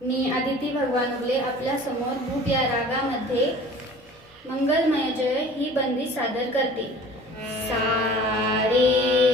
मी आदिती भगवान उगले आपल्या समोर भूप या रागामध्ये मंगलमय जय ही बंदी सादर करते। सा रे